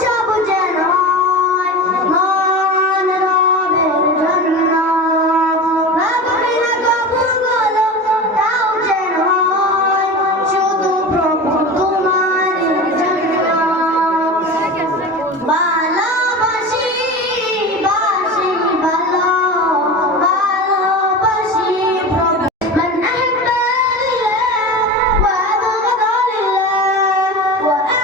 সব যেন হয় মন রবের জন্য ভাবি না কবুলগুলো তাও যেন হয় শুধু প্রভু তোমারই জন্য ভালোবাসি বাসি ভালো ভালোবাসি প্রভু من أحب لله وأبغض لله